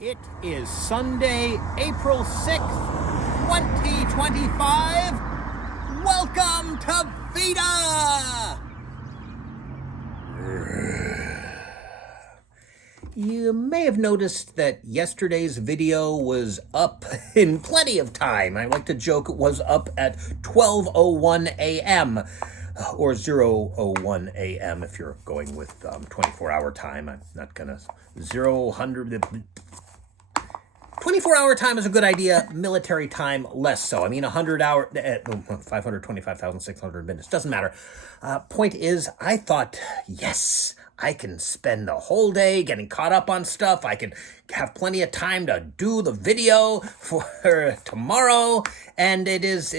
It is Sunday, April 6th, 2025. Welcome to Veda! You may have noticed that yesterday's video was up in plenty of time. I like to joke it was up at 12:01 a.m. Or 0:01 a.m. if you're going with 24-hour time. I'm not gonna 24-hour time is a good idea. Military time, less so. I mean, 100-hour, 525,600 minutes. Doesn't matter. Point is, I thought, yes, I can spend the whole day getting caught up on stuff. I can have plenty of time to do the video for tomorrow. And it is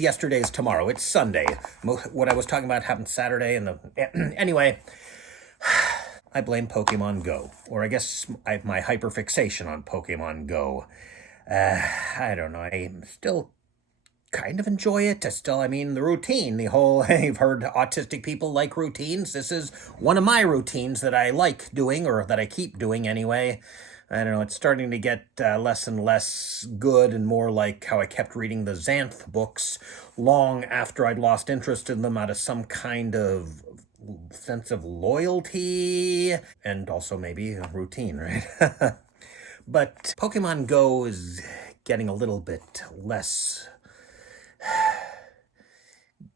yesterday's tomorrow. It's Sunday. What I was talking about happened Saturday. Anyway, I blame Pokemon Go, or I guess my hyperfixation on Pokemon Go. I don't know. I still kind of enjoy it. I mean, the routine, you've heard autistic people like routines. This is one of my routines that I like doing, or that I keep doing anyway. I don't know, it's starting to get less and less good and more like how I kept reading the Xanth books long after I'd lost interest in them out of some kind of sense of loyalty and also maybe a routine, right? But Pokemon Go is getting a little bit less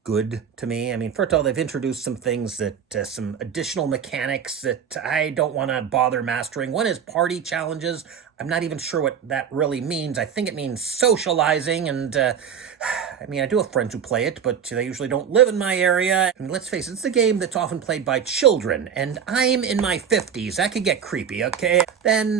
good to me. I mean, first of all, they've introduced some things that, some additional mechanics that I don't want to bother mastering. One is party challenges. I'm not even sure what that really means. I think it means socializing, and I mean, I do have friends who play it, but they usually don't live in my area. And let's face it, it's a game that's often played by children, and I'm in my 50s. That could get creepy, okay? Then,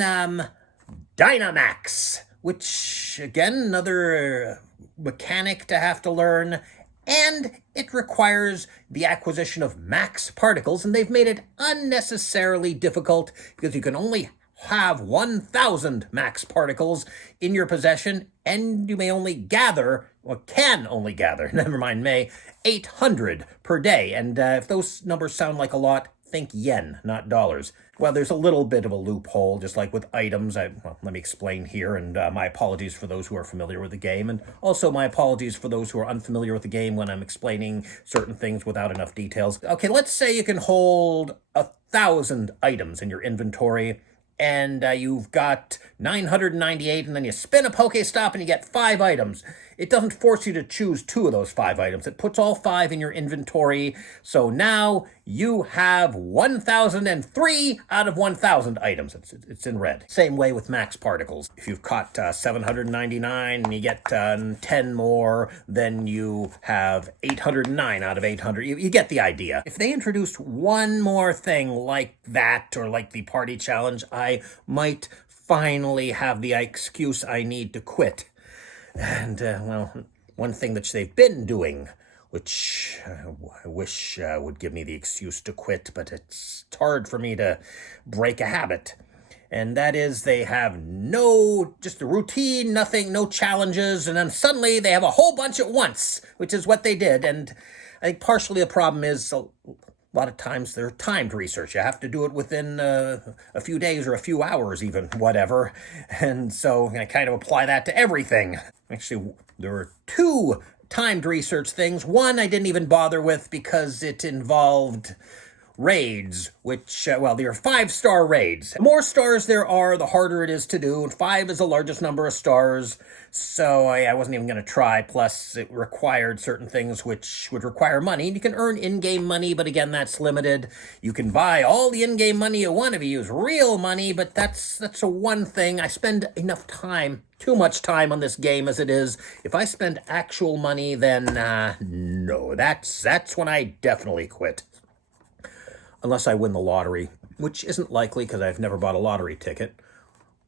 Dynamax, which, again, another mechanic to have to learn. And it requires the acquisition of max particles, and they've made it unnecessarily difficult because you can only have 1,000 max particles in your possession, and you may only gather, or can only gather, never mind may, 800 per day. And if those numbers sound like a lot, think yen, not dollars. Well, there's a little bit of a loophole, just like with items. Let me explain here, and my apologies for those who are familiar with the game, and also my apologies for those who are unfamiliar with the game when I'm explaining certain things without enough details. Okay, let's say you can hold 1,000 items in your inventory, and you've got 998, and then you spin a Pokestop and you get 5 items. It doesn't force you to choose 2 of those 5 items. It puts all 5 in your inventory. So now you have 1,003 out of 1,000 items. It's in red. Same way with max particles. If you've caught 799 and you get 10 more, then you have 809 out of 800. You get the idea. If they introduced one more thing like that, or like the party challenge, I might finally have the excuse I need to quit. And, well, one thing that they've been doing, which I wish would give me the excuse to quit, but it's hard for me to break a habit. And that is they have just a routine, nothing, no challenges, and then suddenly they have a whole bunch at once, which is what they did. And I think partially the problem is a lot of times they're timed research. You have to do it within a few days or a few hours even, whatever. And so I kind of apply that to everything. Actually, there were 2 timed research things. One I didn't even bother with because it involved raids, which, they are 5-star raids. The more stars there are, the harder it is to do, and 5 is the largest number of stars, so I wasn't even going to try. Plus, it required certain things which would require money. You can earn in-game money, but again, that's limited. You can buy all the in-game money you want if you use real money, but that's a one thing. I spend enough time, too much time on this game as it is. If I spend actual money, then no, that's when I definitely quit. Unless I win the lottery, which isn't likely because I've never bought a lottery ticket,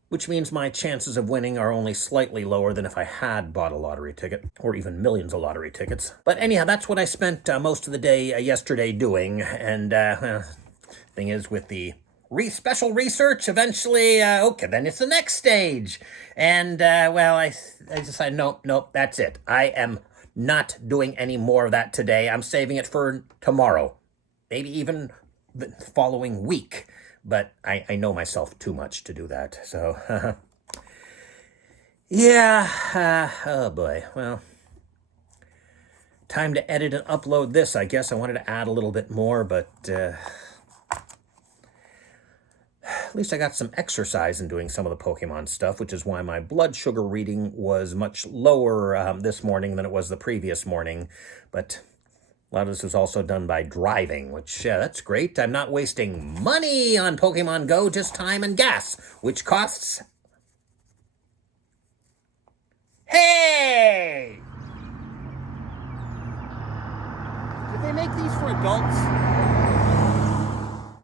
which means my chances of winning are only slightly lower than if I had bought a lottery ticket, or even millions of lottery tickets. But anyhow, that's what I spent most of the day yesterday doing, and thing is, with the special research, eventually, okay, then it's the next stage. And, I decided, nope, that's it. I am not doing any more of that today. I'm saving it for tomorrow, maybe even the following week. but I know myself too much to do that. So, yeah, oh boy. Well, time to edit and upload this. I guess I wanted to add a little bit more, but at least I got some exercise in doing some of the Pokemon stuff, which is why my blood sugar reading was much lower this morning than it was the previous morning. But a lot of this was also done by driving, which, that's great. I'm not wasting money on Pokemon Go, just time and gas, which costs... Hey! Did they make these for adults?